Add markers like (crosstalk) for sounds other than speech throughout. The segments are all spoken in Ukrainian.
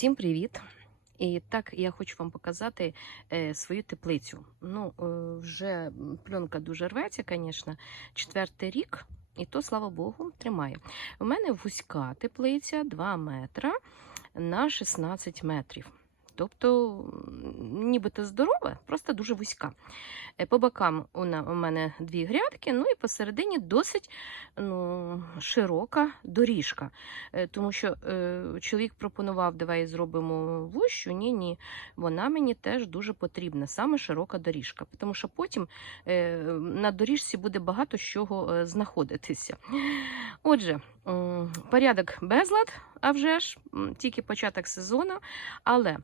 Всім привіт! І так я хочу вам показати е, свою теплицю. Ну, е, вже пленка дуже рветься, звісно, четвертий рік, і то, слава Богу, тримає. У мене вузька теплиця 2 метра на 16 метрів. Тобто, нібито здорова, просто дуже вузька. Е, По бокам у мене дві грядки, ну і посередині досить ну, широка доріжка. Е, Тому що е, чоловік пропонував, давай зробимо вущу. Ні, ні, вона мені теж дуже потрібна, саме широка доріжка. Тому що потім на доріжці буде багато чого знаходитися. Отже, порядок безлад, а вже ж, тільки початок сезону. Але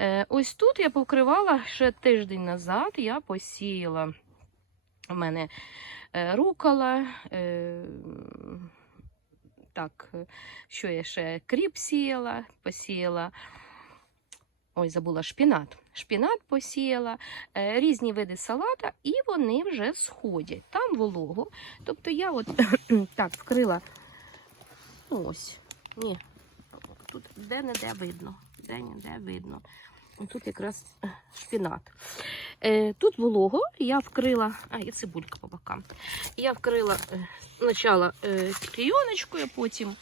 е, ось тут я покривала ще тиждень назад, я посіяла. У мене е, рукола. Е, так, е, що я ще кріп сіяла, посіяла. Ой, забула шпінат. Шпінат посіяла, е, різні види салата, і вони вже сходять. Там волого. Тобто я от (coughs) так вкрила. Ну, Ось. Ні. Тут де-не-де видно. Де-не-де видно. Тут якраз шпінат. Е, тут волого, я вкрила, а, і цибулька по бокам. Я вкрила е, спочатку е, клійоночкою, потім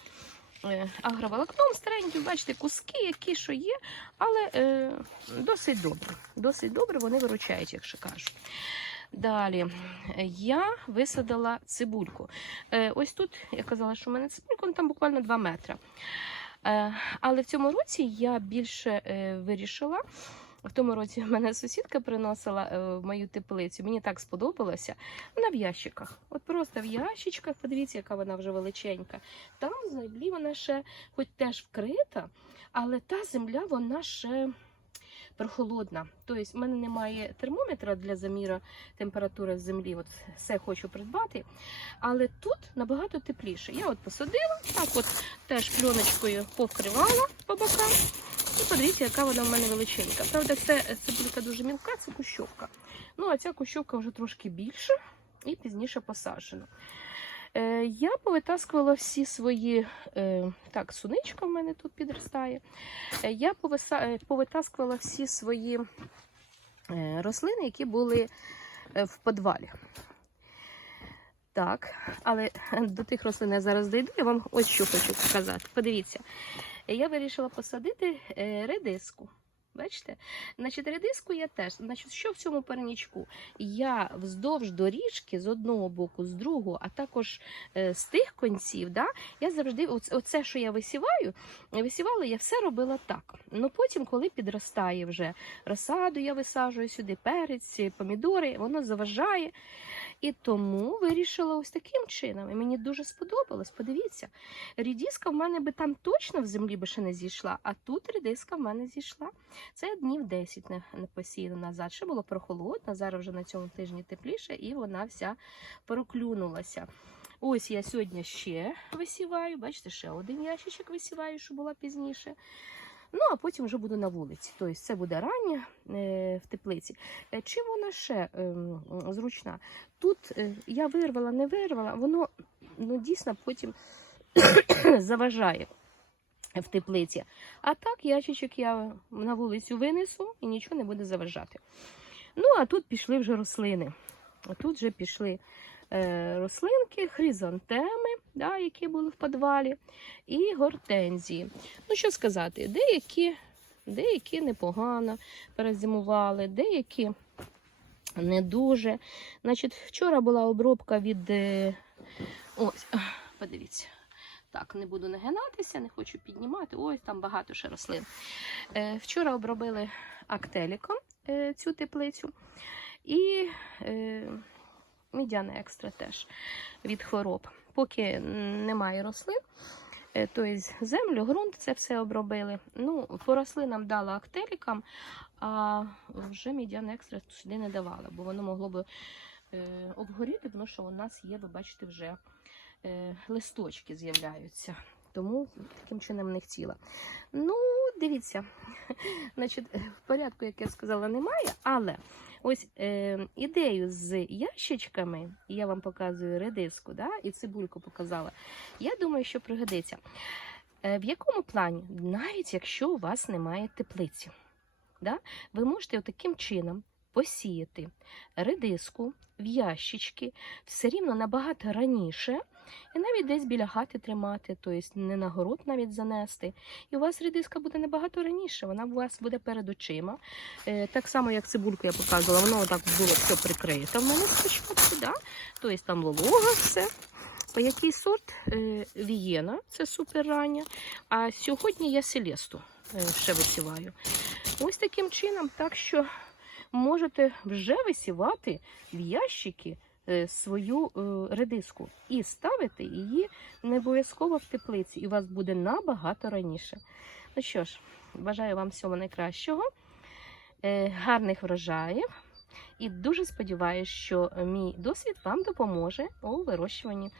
агроволокном стареньким, бачите, куски, які що є, але досить добре. Досить добре вони виручають, якщо кажуть. Далі я висадила цибульку. Е, ось тут я казала, що в мене цибулька, там буквально 2 метри. Е, але в цьому році я більше е, вирішила. В тому році (laughs) мене сусідка приносила в мою теплицю. Мені так сподобалося. Вона в ящиках. От просто в ящичках, подивіться, яка вона вже величенька. Там в землі вона ще, хоч теж вкрита, але та земля вона ще прохолодна. Тобто, в мене немає термометра для заміру температури землі. От все хочу придбати. Але тут набагато тепліше. Я от посадила, так от теж пленочкою повкривала по бокам. І подивіться, яка вона в мене величенька. Правда, це цибулька дуже мілка, це кущовка. Ну, а ця кущовка вже трошки більша і пізніше посаджена. Е, я повитаскувала всі свої, е, так, суничка в мене тут підростає. Е, я повиса, е, повитаскувала всі свої е, рослини, які були е, в підвалі. Так, але (laughs) до тих рослин я зараз дійду, я вам ось що хочу сказати. Подивіться, я вирішила посадити е, редиску. Бачите? Значить, редиску я теж. Значить, що в цьому парнічку? Я вздовж доріжки з одного боку, з другого, а також е, з тих конців, да, я завжди, оце, оце, що я висіваю, висівала, я все робила так. Ну потім, коли підростає вже розсаду, я висаджую сюди перець, помідори, воно заважає. І тому вирішила ось таким чином. І мені дуже сподобалось. Подивіться, рідіска в мене би там точно в землі би ще не зійшла, а тут рідиска в мене зійшла. Це днів 10 не, посіяно назад. Ще було прохолодно, зараз вже на цьому тижні тепліше, і вона вся проклюнулася. Ось я сьогодні ще висіваю. Бачите, ще один ящичок висіваю, що була пізніше. Ну, а потім вже буду на вулиці. Тобто це буде рання е, в теплиці. Е, чим вона ще е, зручна? Тут е, я вирвала, не вирвала, воно ну, дійсно потім (coughs) заважає в теплиці. А так, ящичок я на вулицю винесу і нічого не буде заважати. Ну, а тут пішли вже рослини. Тут вже пішли рослинки, хризантеми, да, які були в підвалі, і гортензії. Ну, що сказати, деякі, деякі непогано перезимували, деякі не дуже. Значить, вчора була обробка від. е, Ось, подивіться. Так, не буду нагинатися, не хочу піднімати. Ось там багато ще рослин. Е, вчора обробили актеліком е, цю теплицю. І е, мідяна екстра теж від хвороб. Поки немає рослин, тобто землю, ґрунт це все обробили. Ну, по рослинам дала актелікам, а вже мідяна екстра сюди не давала, бо воно могло би е, обгоріти, тому що у нас є, ви бачите, вже е, листочки з'являються. Тому таким чином не хотіла. Ну, дивіться, (laughs) значить, в порядку, як я сказала, немає, але ось е, ідею з ящичками, я вам показую редиску, да, і цибульку показала. Я думаю, що пригодиться. Е, В якому плані? Навіть якщо у вас немає теплиці, да? ви можете таким чином посіяти редиску в ящички все рівно набагато раніше, і навіть десь біля хати тримати, тобто не на город навіть занести. І у вас редиска буде набагато раніше, вона у вас буде перед очима. Е, так само, як цибульку я показувала, воно так було все прикрите в мене спочатку, да? тобто там волога все. По який сорт е, Вієна, це супер рання. А сьогодні я селесту е, ще висіваю. Ось таким чином, так що можете вже висівати в ящики свою е, редиску і ставити її не обов'язково в теплиці, і у вас буде набагато раніше. Ну що ж, бажаю вам всього найкращого, е, гарних врожаїв. І дуже сподіваюся, що мій досвід вам допоможе у вирощуванні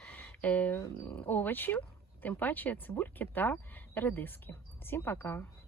е, овочів, тим паче цибульки та редиски. Всім пока!